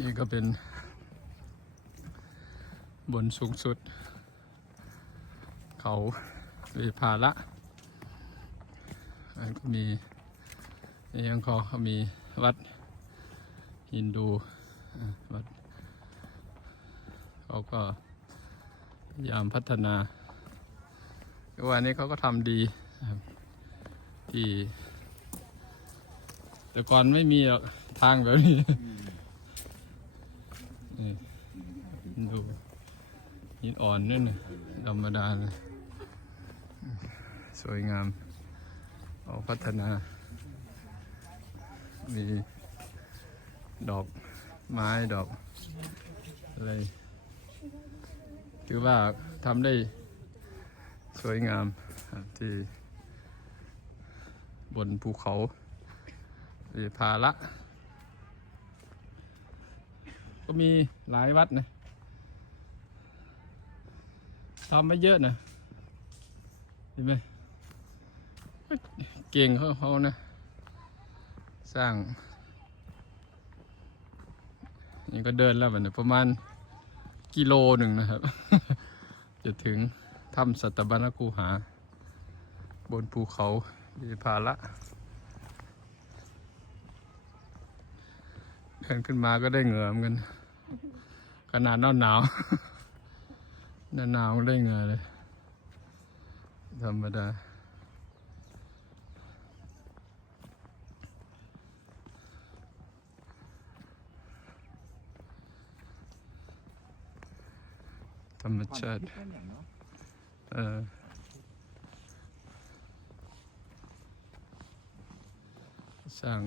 นี่ก็เป็น บนสูงสุด เขาวิภาละอันก็มีนี่ยังเขาเขามีวัดฮินดูวัดเขาก็พยายามพัฒนาวันนี้เขาก็ทำดีที่แต่ก่อนไม่มีทางแบบนี้ดู หินอ่อนนี่นธรรมดาเลยสวยงาม เอาพัฒนา มี ดอกไม้ดอกอะไรถือว่าทำได้สวยงามที่บนภูเขาวิภาละ ก็มีหลายวัดนะ ทำไม่เยอะนะเห็นไหมเก่งเขาเขานะ สร้างนี่ก็เดินแล้วแบบนี้ประมาณกิโลหนึ่งนะครับ จะถึงถ้ำสัตบัญญคูหา บนภูเขาวิภาละ เดินขึ้นมาก็ได้เหงื่อเหมือนกัน ขนาดหนาวหนาว นาหนาวได้เหงื่อเลย ธรรมดาธรรมชาติเออสร้าง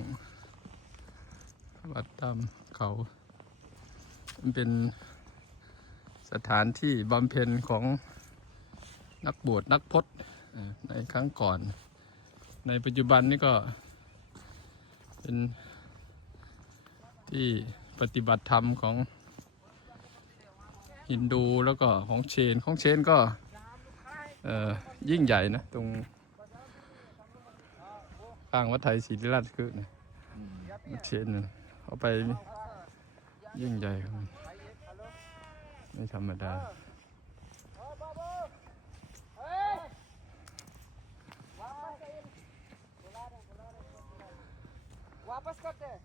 วัดตามเขามันเป็น สถานที่บำเพ็ญของนักบวชนักพจน์ในครั้งก่อน ในปัจจุบันนี่ก็เป็นที่ปฏิบัติธรรมของฮินดูแล้วก็ของเชนของเชนก็ยิ่งใหญ่นะ ตรงข้างวัดไทยศรีราชคือนะเชนเอาไปยิ่งใหญ่ครับ 没什么的。Apa sekarang?